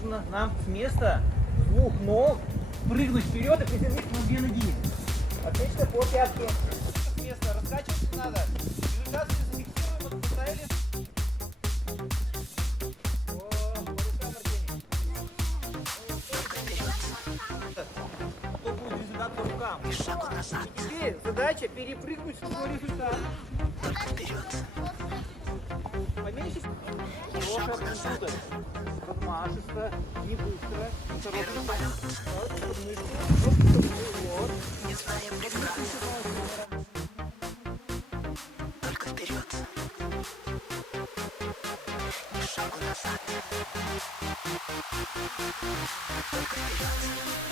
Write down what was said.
Нужно нам с места двух ног прыгнуть вперед и приземлиться на две ноги. Отлично, по пятке. С места раскачиваться надо. И сейчас зафиксируем, вот поставили. О, по рукам, Арсений. Кто будет результат по рукам? И шагу назад. Теперь задача перепрыгнуть свой результат. Только вперед. Поменьше. И шагу назад. Размашисто, не быстро. Первый полет. Вот. Не зная преград. Только вперед. И шагу назад. Только вперед.